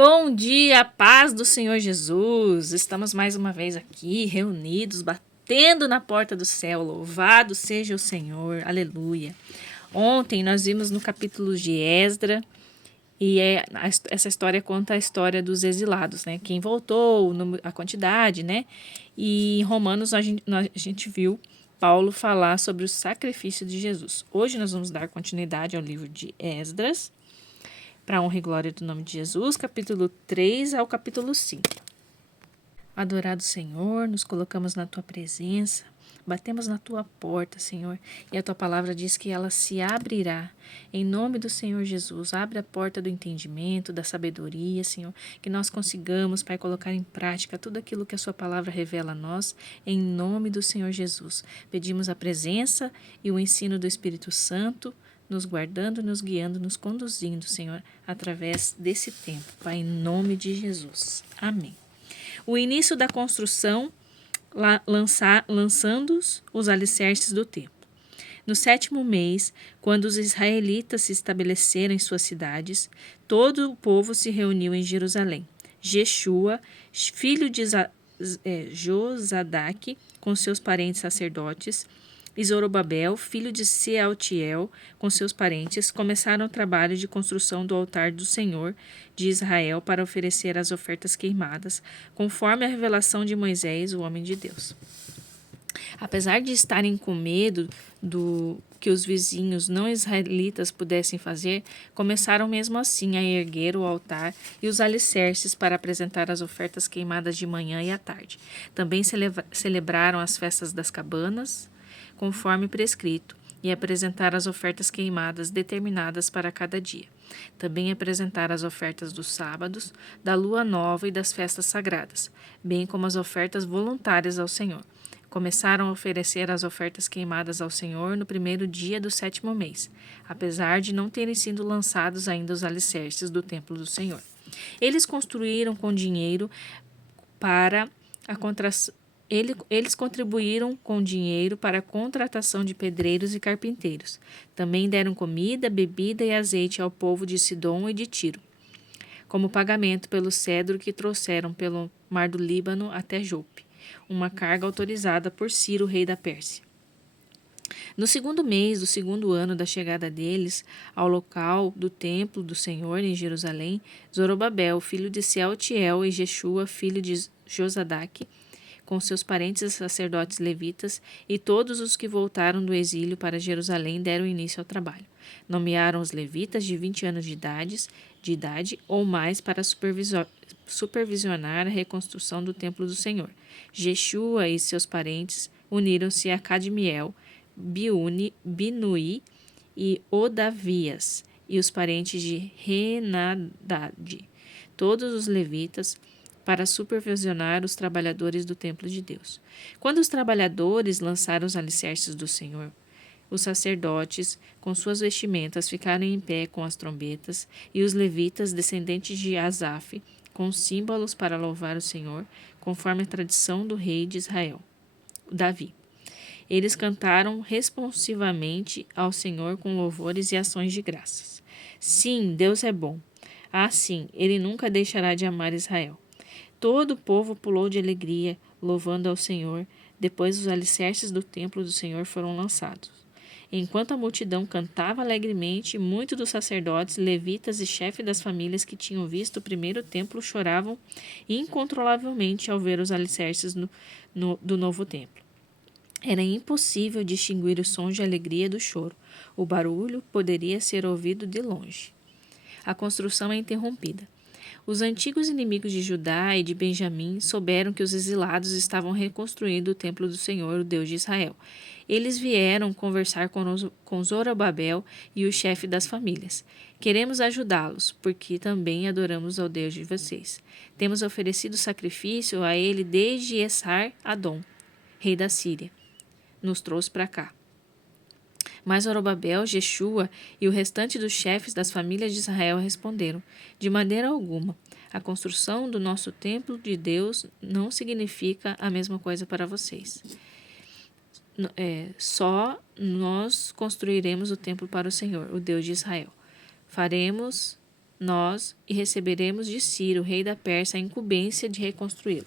Bom dia, paz do Senhor Jesus. Estamos mais uma vez aqui, reunidos, batendo na porta do céu. Louvado seja o Senhor. Aleluia. Ontem nós vimos no capítulo de Esdra e essa história conta a história dos exilados, né? Quem voltou, a quantidade, né? E em Romanos a gente viu Paulo falar sobre o sacrifício de Jesus. Hoje nós vamos dar continuidade ao livro de Esdras, para a honra e glória do nome de Jesus, capítulo 3 ao capítulo 5. Adorado Senhor, nos colocamos na Tua presença, batemos na Tua porta, Senhor, e a Tua palavra diz que ela se abrirá. Em nome do Senhor Jesus, abre a porta do entendimento, da sabedoria, Senhor, que nós consigamos, Pai, colocar em prática tudo aquilo que a Sua palavra revela a nós, em nome do Senhor Jesus. Pedimos a presença e o ensino do Espírito Santo, nos guardando, nos guiando, nos conduzindo, Senhor, através desse tempo, Pai, em nome de Jesus. Amém. O início da construção, lançando os alicerces do templo. No 7º mês, quando os israelitas se estabeleceram em suas cidades, todo o povo se reuniu em Jerusalém. Jeshua, filho de Josadaque, com seus parentes sacerdotes, e Zorobabel, filho de Sealtiel, com seus parentes, começaram o trabalho de construção do altar do Senhor de Israel para oferecer as ofertas queimadas, conforme a revelação de Moisés, o homem de Deus. Apesar de estarem com medo do que os vizinhos não israelitas pudessem fazer, começaram mesmo assim a erguer o altar e os alicerces para apresentar as ofertas queimadas de manhã e à tarde. Também celebraram as festas das cabanas, conforme prescrito, e apresentar as ofertas queimadas determinadas para cada dia. Também apresentar as ofertas dos sábados, da lua nova e das festas sagradas, bem como as ofertas voluntárias ao Senhor. Começaram a oferecer as ofertas queimadas ao Senhor no 1º dia do 7º mês, apesar de não terem sido lançados ainda os alicerces do templo do Senhor. Eles construíram com dinheiro para a Eles contribuíram com dinheiro para a contratação de pedreiros e carpinteiros. Também deram comida, bebida e azeite ao povo de Sidom e de Tiro, como pagamento pelo cedro que trouxeram pelo mar do Líbano até Jope, uma carga autorizada por Ciro, rei da Pérsia. No 2º mês do 2º ano da chegada deles ao local do templo do Senhor em Jerusalém, Zorobabel, filho de Sealtiel, e Jeshua, filho de Josadaque, com seus parentes sacerdotes levitas, e todos os que voltaram do exílio para Jerusalém deram início ao trabalho. Nomearam os levitas de 20 anos de idade ou mais para supervisionar a reconstrução do templo do Senhor. Jeshua e seus parentes uniram-se a Cadmiel, Binui e Odavias, e os parentes de Henadad, todos os levitas, para supervisionar os trabalhadores do templo de Deus. Quando os trabalhadores lançaram os alicerces do Senhor, os sacerdotes, com suas vestimentas, ficaram em pé com as trombetas, e os levitas, descendentes de Asaf, com símbolos para louvar o Senhor, conforme a tradição do rei de Israel, Davi. Eles cantaram responsivamente ao Senhor com louvores e ações de graças. Sim, Deus é bom. Ah, sim, Ele nunca deixará de amar Israel. Todo o povo pulou de alegria, louvando ao Senhor. Depois os alicerces do templo do Senhor foram lançados. Enquanto a multidão cantava alegremente, muitos dos sacerdotes, levitas e chefes das famílias que tinham visto o primeiro templo choravam incontrolavelmente ao ver os alicerces do novo templo. Era impossível distinguir o som de alegria do choro. O barulho poderia ser ouvido de longe. A construção é interrompida. Os antigos inimigos de Judá e de Benjamim souberam que os exilados estavam reconstruindo o templo do Senhor, o Deus de Israel. Eles vieram conversar com Zorobabel e o chefe das famílias. Queremos ajudá-los, porque também adoramos ao Deus de vocês. Temos oferecido sacrifício a ele desde Esar-Adom, rei da Síria. Nos trouxe para cá. Mas Zorobabel, Jeshua e o restante dos chefes das famílias de Israel responderam: de maneira alguma, a construção do nosso templo de Deus não significa a mesma coisa para vocês. Só nós construiremos o templo para o Senhor, o Deus de Israel. Faremos nós e receberemos de Ciro, rei da Pérsia, a incumbência de reconstruí-lo.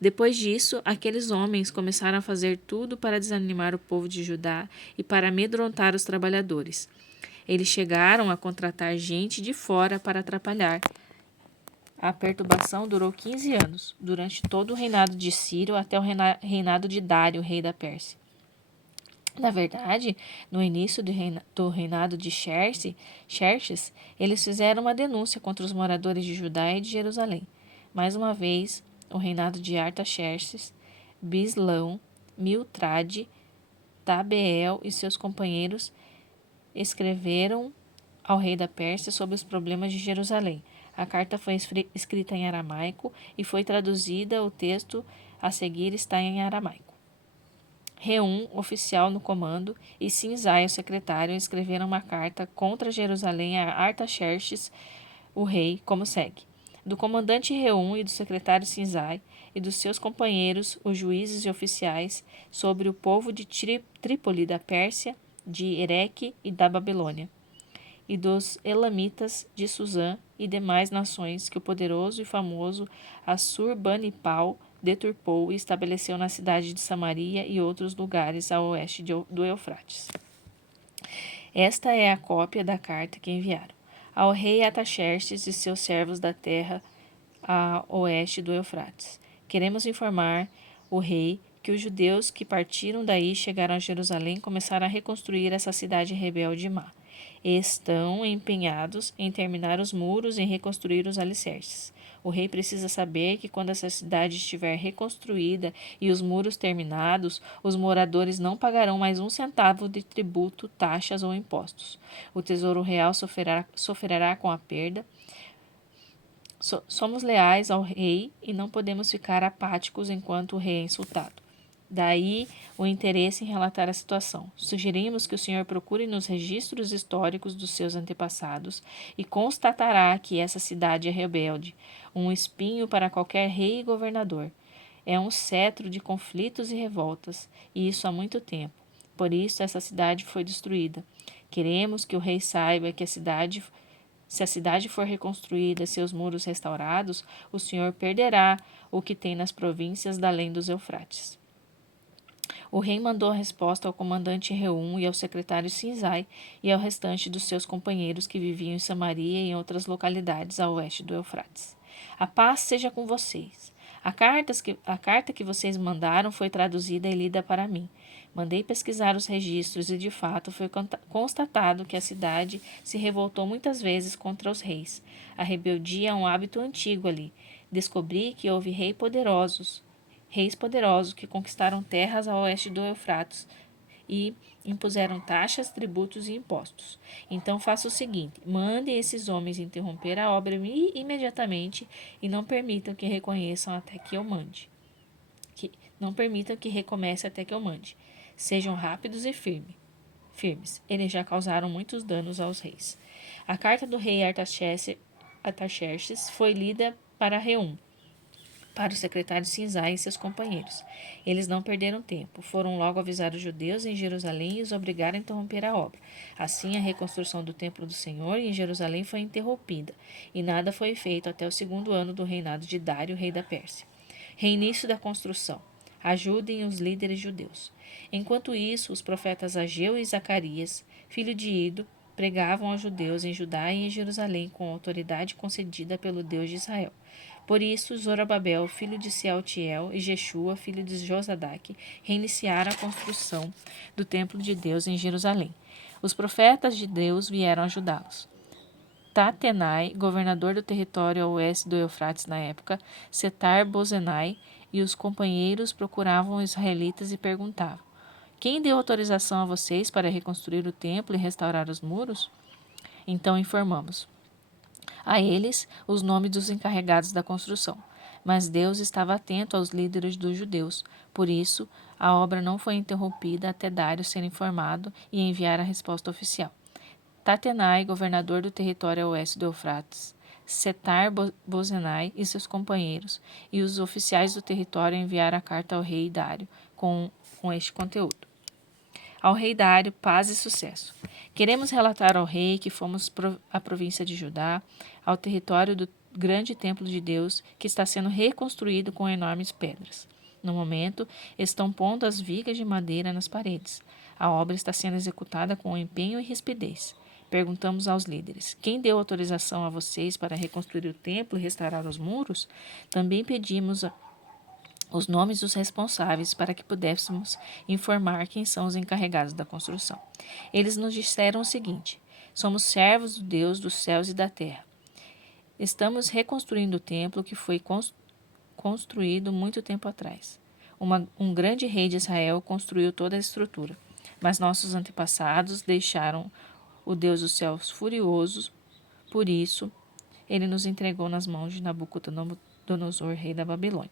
Depois disso, aqueles homens começaram a fazer tudo para desanimar o povo de Judá e para amedrontar os trabalhadores. Eles chegaram a contratar gente de fora para atrapalhar. A perturbação durou 15 anos, durante todo o reinado de Ciro até o reinado de Dário, rei da Pérsia. Na verdade, no início do reinado de Xerxes, eles fizeram uma denúncia contra os moradores de Judá e de Jerusalém. Mais uma vez, o reinado de Artaxerxes, Bislão, Miltrade, Tabeel e seus companheiros escreveram ao rei da Pérsia sobre os problemas de Jerusalém. A carta foi escrita em aramaico e foi traduzida. O texto a seguir está em aramaico. Reum, oficial no comando, e Sinzai, o secretário, escreveram uma carta contra Jerusalém a Artaxerxes, o rei, como segue: do comandante Reum e do secretário Sinzai e dos seus companheiros, os juízes e oficiais, sobre o povo de Trípoli da Pérsia, de Ereque e da Babilônia, e dos elamitas de Susã e demais nações que o poderoso e famoso Assurbanipal deturpou e estabeleceu na cidade de Samaria e outros lugares a oeste do Eufrates. Esta é a cópia da carta que enviaram ao rei Artaxerxes e seus servos da terra a oeste do Eufrates. Queremos informar o rei que os judeus que partiram daí chegaram a Jerusalém e começaram a reconstruir essa cidade rebelde e má. Estão empenhados em terminar os muros e em reconstruir os alicerces. O rei precisa saber que quando essa cidade estiver reconstruída e os muros terminados, os moradores não pagarão mais um centavo de tributo, taxas ou impostos. O tesouro real sofrerá com a perda. Somos leais ao rei e não podemos ficar apáticos enquanto o rei é insultado. Daí o interesse em relatar a situação. Sugerimos que o senhor procure nos registros históricos dos seus antepassados e constatará que essa cidade é rebelde, um espinho para qualquer rei e governador. É um cetro de conflitos e revoltas, e isso há muito tempo. Por isso essa cidade foi destruída. Queremos que o rei saiba que se a cidade for reconstruída e seus muros restaurados, o senhor perderá o que tem nas províncias da além dos Eufrates. O rei mandou a resposta ao comandante Reum e ao secretário Sinzai e ao restante dos seus companheiros que viviam em Samaria e em outras localidades a oeste do Eufrates. A paz seja com vocês. A carta que vocês mandaram foi traduzida e lida para mim. Mandei pesquisar os registros e, de fato, foi constatado que a cidade se revoltou muitas vezes contra os reis. A rebeldia é um hábito antigo ali. Descobri que houve reis poderosos que conquistaram terras a oeste do Eufrates e impuseram taxas, tributos e impostos. Então faça o seguinte: mande esses homens interromper a obra imediatamente e não permitam que reconheçam até que eu mande. Não permitam que recomece até que eu mande. Sejam rápidos e firmes. Eles já causaram muitos danos aos reis. A carta do rei Artaxerxes foi lida para Reum, para o secretário Sinzai e seus companheiros. Eles não perderam tempo. Foram logo avisar os judeus em Jerusalém e os obrigaram a interromper a obra. Assim, a reconstrução do templo do Senhor em Jerusalém foi interrompida, e nada foi feito até o 2º ano do reinado de Dário, rei da Pérsia. Reinício da construção. Ajudem os líderes judeus. Enquanto isso, os profetas Ageu e Zacarias, filho de Ido, pregavam aos judeus em Judá e em Jerusalém com a autoridade concedida pelo Deus de Israel. Por isso, Zorobabel, filho de Sealtiel, e Jeshua, filho de Josadaque, reiniciaram a construção do templo de Deus em Jerusalém. Os profetas de Deus vieram ajudá-los. Tatenai, governador do território a oeste do Eufrates na época, Setar-Bozenai e os companheiros procuravam os israelitas e perguntavam: quem deu autorização a vocês para reconstruir o templo e restaurar os muros? Então informamos a eles os nomes dos encarregados da construção. Mas Deus estava atento aos líderes dos judeus. Por isso, a obra não foi interrompida até Dário ser informado e enviar a resposta oficial. Tatenai, governador do território a oeste do Eufrates, Setar-Bozenai e seus companheiros, e os oficiais do território enviaram a carta ao rei Dário com este conteúdo. Ao rei Dário, paz e sucesso. Queremos relatar ao rei que fomos à província de Judá, ao território do grande templo de Deus, que está sendo reconstruído com enormes pedras. No momento, estão pondo as vigas de madeira nas paredes. A obra está sendo executada com empenho e rispidez. Perguntamos aos líderes: quem deu autorização a vocês para reconstruir o templo e restaurar os muros? Também pedimos os nomes dos responsáveis para que pudéssemos informar quem são os encarregados da construção. Eles nos disseram o seguinte: somos servos do Deus dos céus e da terra. Estamos reconstruindo o templo que foi construído muito tempo atrás. Um grande rei de Israel construiu toda a estrutura, mas nossos antepassados deixaram o Deus dos céus furioso, por isso ele nos entregou nas mãos de Nabucodonosor, rei da Babilônia,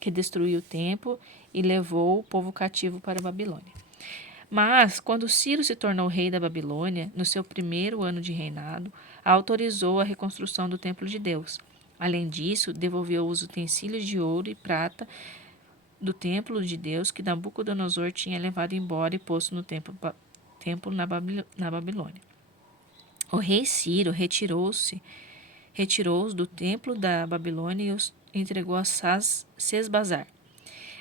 que destruiu o templo e levou o povo cativo para a Babilônia. Mas, quando Ciro se tornou rei da Babilônia, no seu primeiro ano de reinado, autorizou a reconstrução do templo de Deus. Além disso, devolveu os utensílios de ouro e prata do templo de Deus que Nabucodonosor tinha levado embora e posto no templo na Babilônia. O rei Ciro retirou-os do templo da Babilônia e os entregou a Sesbazar,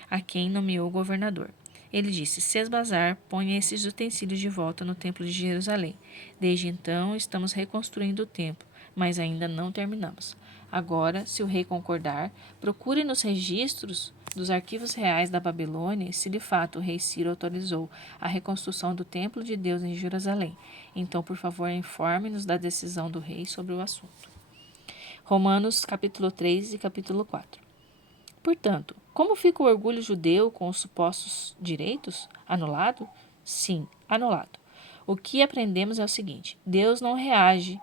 a quem nomeou governador. Ele disse: Sesbazar, ponha esses utensílios de volta no templo de Jerusalém. Desde então, estamos reconstruindo o templo, mas ainda não terminamos. Agora, se o rei concordar, procure nos registros dos arquivos reais da Babilônia se de fato o rei Ciro autorizou a reconstrução do templo de Deus em Jerusalém. Então, por favor, informe-nos da decisão do rei sobre o assunto. Romanos capítulo 3 e capítulo 4. Portanto, como fica o orgulho judeu com os supostos direitos? Anulado? Sim, anulado. O que aprendemos é o seguinte: Deus não reage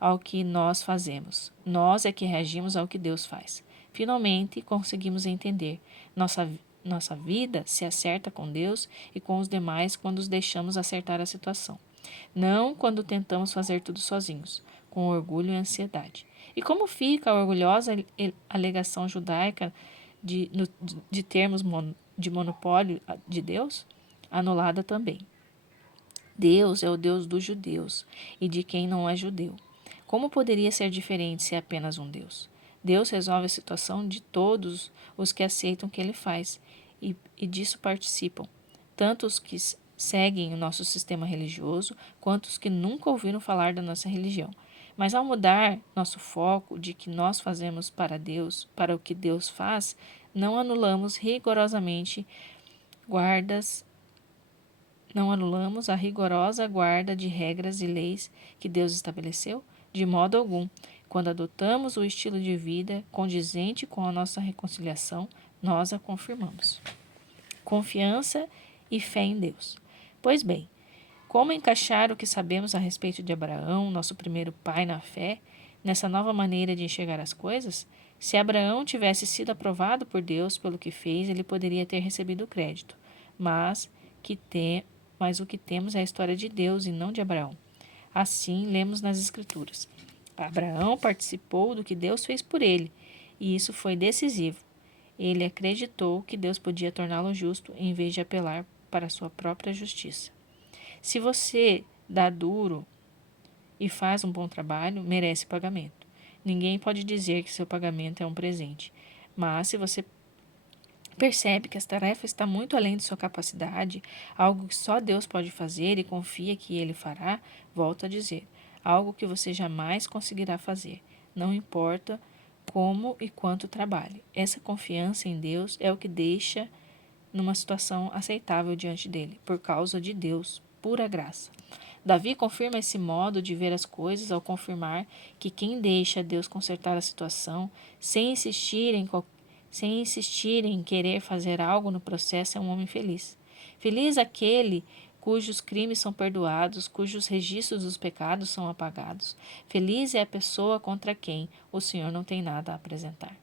ao que nós fazemos. Nós é que reagimos ao que Deus faz. Finalmente, conseguimos entender. Nossa vida se acerta com Deus e com os demais quando os deixamos acertar a situação. Não quando tentamos fazer tudo sozinhos, com orgulho e ansiedade. E como fica a orgulhosa alegação judaica de termos de monopólio de Deus? Anulada também. Deus é o Deus dos judeus e de quem não é judeu. Como poderia ser diferente se é apenas um Deus? Deus resolve a situação de todos os que aceitam o que ele faz e disso participam, tanto os que seguem o nosso sistema religioso quanto os que nunca ouviram falar da nossa religião. Mas ao mudar nosso foco de que nós fazemos para Deus, para o que Deus faz, não anulamos a rigorosa guarda de regras e leis que Deus estabeleceu? De modo algum. Quando adotamos o estilo de vida condizente com a nossa reconciliação, nós a confirmamos. Confiança e fé em Deus. Pois bem, como encaixar o que sabemos a respeito de Abraão, nosso primeiro pai na fé, nessa nova maneira de enxergar as coisas? Se Abraão tivesse sido aprovado por Deus pelo que fez, ele poderia ter recebido o crédito. Mas o que temos é a história de Deus e não de Abraão. Assim, lemos nas Escrituras. Abraão participou do que Deus fez por ele, e isso foi decisivo. Ele acreditou que Deus podia torná-lo justo em vez de apelar para a sua própria justiça. Se você dá duro e faz um bom trabalho, merece pagamento. Ninguém pode dizer que seu pagamento é um presente, mas se você percebe que essa tarefa está muito além de sua capacidade, algo que só Deus pode fazer e confia que Ele fará, volto a dizer, algo que você jamais conseguirá fazer, não importa como e quanto trabalhe. Essa confiança em Deus é o que deixa numa situação aceitável diante dele, por causa de Deus, pura graça. Davi confirma esse modo de ver as coisas ao confirmar que quem deixa Deus consertar a situação, sem insistir em querer fazer algo no processo, é um homem feliz. Feliz aquele cujos crimes são perdoados, cujos registros dos pecados são apagados. Feliz é a pessoa contra quem o Senhor não tem nada a apresentar.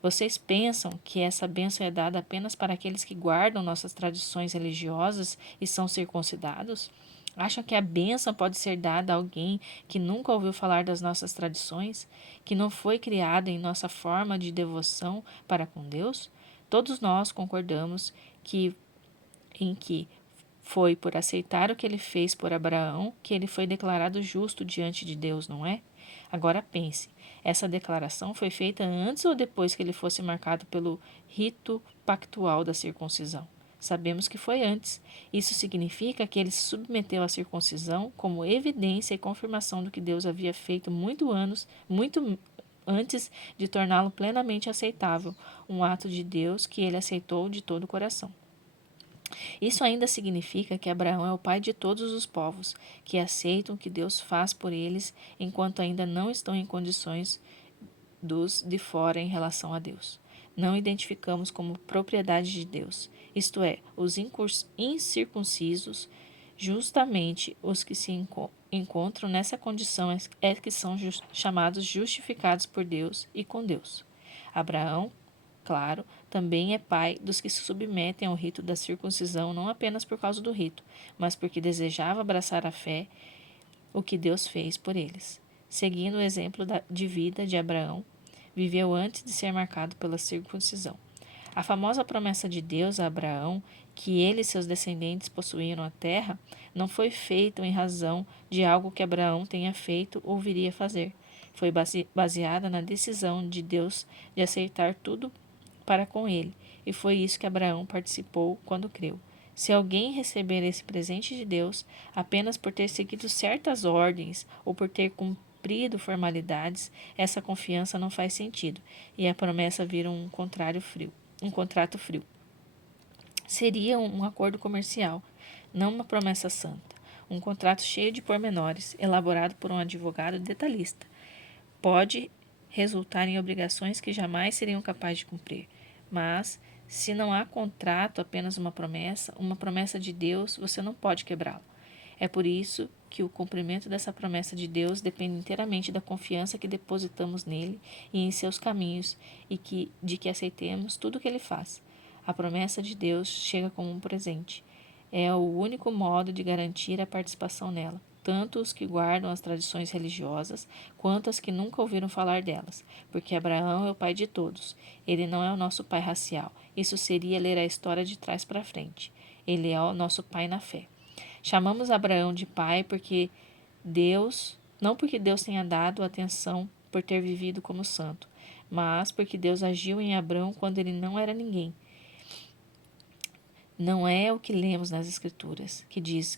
Vocês pensam que essa bênção é dada apenas para aqueles que guardam nossas tradições religiosas e são circuncidados? Acham que a bênção pode ser dada a alguém que nunca ouviu falar das nossas tradições, que não foi criado em nossa forma de devoção para com Deus? Todos nós concordamos em que Foi por aceitar o que ele fez por Abraão que ele foi declarado justo diante de Deus, não é? Agora pense, essa declaração foi feita antes ou depois que ele fosse marcado pelo rito pactual da circuncisão? Sabemos que foi antes. Isso significa que ele se submeteu à circuncisão como evidência e confirmação do que Deus havia feito muito antes de torná-lo plenamente aceitável, um ato de Deus que ele aceitou de todo o coração. Isso ainda significa que Abraão é o pai de todos os povos, que aceitam o que Deus faz por eles enquanto ainda não estão em condições dos de fora em relação a Deus. Não identificamos como propriedade de Deus, isto é, os incircuncisos, justamente os que se encontram nessa condição é que são chamados justificados por Deus e com Deus. Abraão, claro, também é pai dos que se submetem ao rito da circuncisão não apenas por causa do rito, mas porque desejava abraçar a fé, o que Deus fez por eles. Seguindo o exemplo de vida de Abraão, viveu antes de ser marcado pela circuncisão. A famosa promessa de Deus a Abraão, que ele e seus descendentes possuíam a terra, não foi feita em razão de algo que Abraão tenha feito ou viria a fazer. Foi baseada na decisão de Deus de aceitar tudo para com ele, e foi isso que Abraão participou quando creu. Se alguém receber esse presente de Deus apenas por ter seguido certas ordens ou por ter cumprido formalidades, essa confiança não faz sentido e a promessa vira um contrato frio. Seria um acordo comercial, não uma promessa santa. Um contrato cheio de pormenores, elaborado por um advogado detalhista, pode resultar em obrigações que jamais seriam capazes de cumprir. Mas, se não há contrato, apenas uma promessa de Deus, você não pode quebrá-la. É por isso que o cumprimento dessa promessa de Deus depende inteiramente da confiança que depositamos nele e em seus caminhos de que aceitemos tudo o que ele faz. A promessa de Deus chega como um presente. É o único modo de garantir a participação nela, tanto os que guardam as tradições religiosas, quanto as que nunca ouviram falar delas, porque Abraão é o pai de todos. Ele não é o nosso pai racial. Isso seria ler a história de trás para frente. Ele é o nosso pai na fé. Chamamos Abraão de pai não porque Deus tenha dado atenção por ter vivido como santo, mas porque Deus agiu em Abraão quando ele não era ninguém. Não é o que lemos nas Escrituras, que diz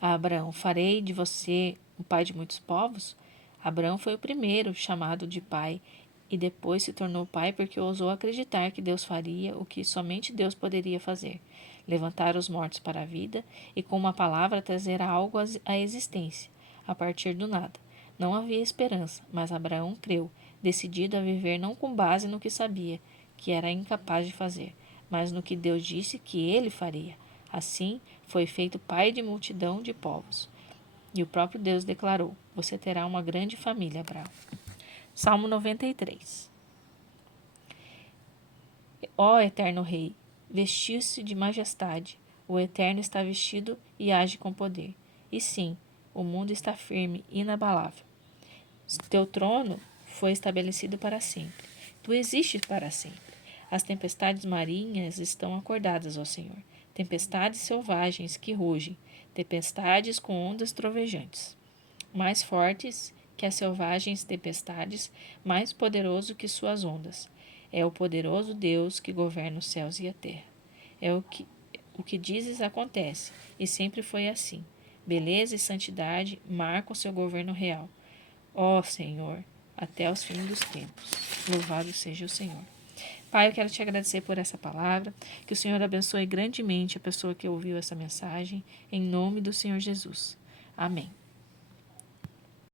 a Abraão: farei de você o pai de muitos povos? Abraão foi o primeiro chamado de pai e depois se tornou pai porque ousou acreditar que Deus faria o que somente Deus poderia fazer: levantar os mortos para a vida e com uma palavra trazer algo à existência, a partir do nada. Não havia esperança, mas Abraão creu, decidido a viver não com base no que sabia, que era incapaz de fazer, mas no que Deus disse que ele faria. Assim, foi feito pai de multidão de povos. E o próprio Deus declarou: você terá uma grande família, Abraão. Salmo 93. Ó eterno Rei, vestiu-se de majestade. O Eterno está vestido e age com poder. E sim, o mundo está firme, inabalável. Teu trono foi estabelecido para sempre. Tu existes para sempre. As tempestades marinhas estão acordadas, ó Senhor. Tempestades selvagens que rugem, tempestades com ondas trovejantes. Mais fortes que as selvagens tempestades, mais poderoso que suas ondas. É o poderoso Deus que governa os céus e a terra. O que dizes acontece, e sempre foi assim. Beleza e santidade marcam seu governo real. Ó Senhor, até os fins dos tempos. Louvado seja o Senhor. Pai, eu quero te agradecer por essa palavra, que o Senhor abençoe grandemente a pessoa que ouviu essa mensagem, em nome do Senhor Jesus. Amém.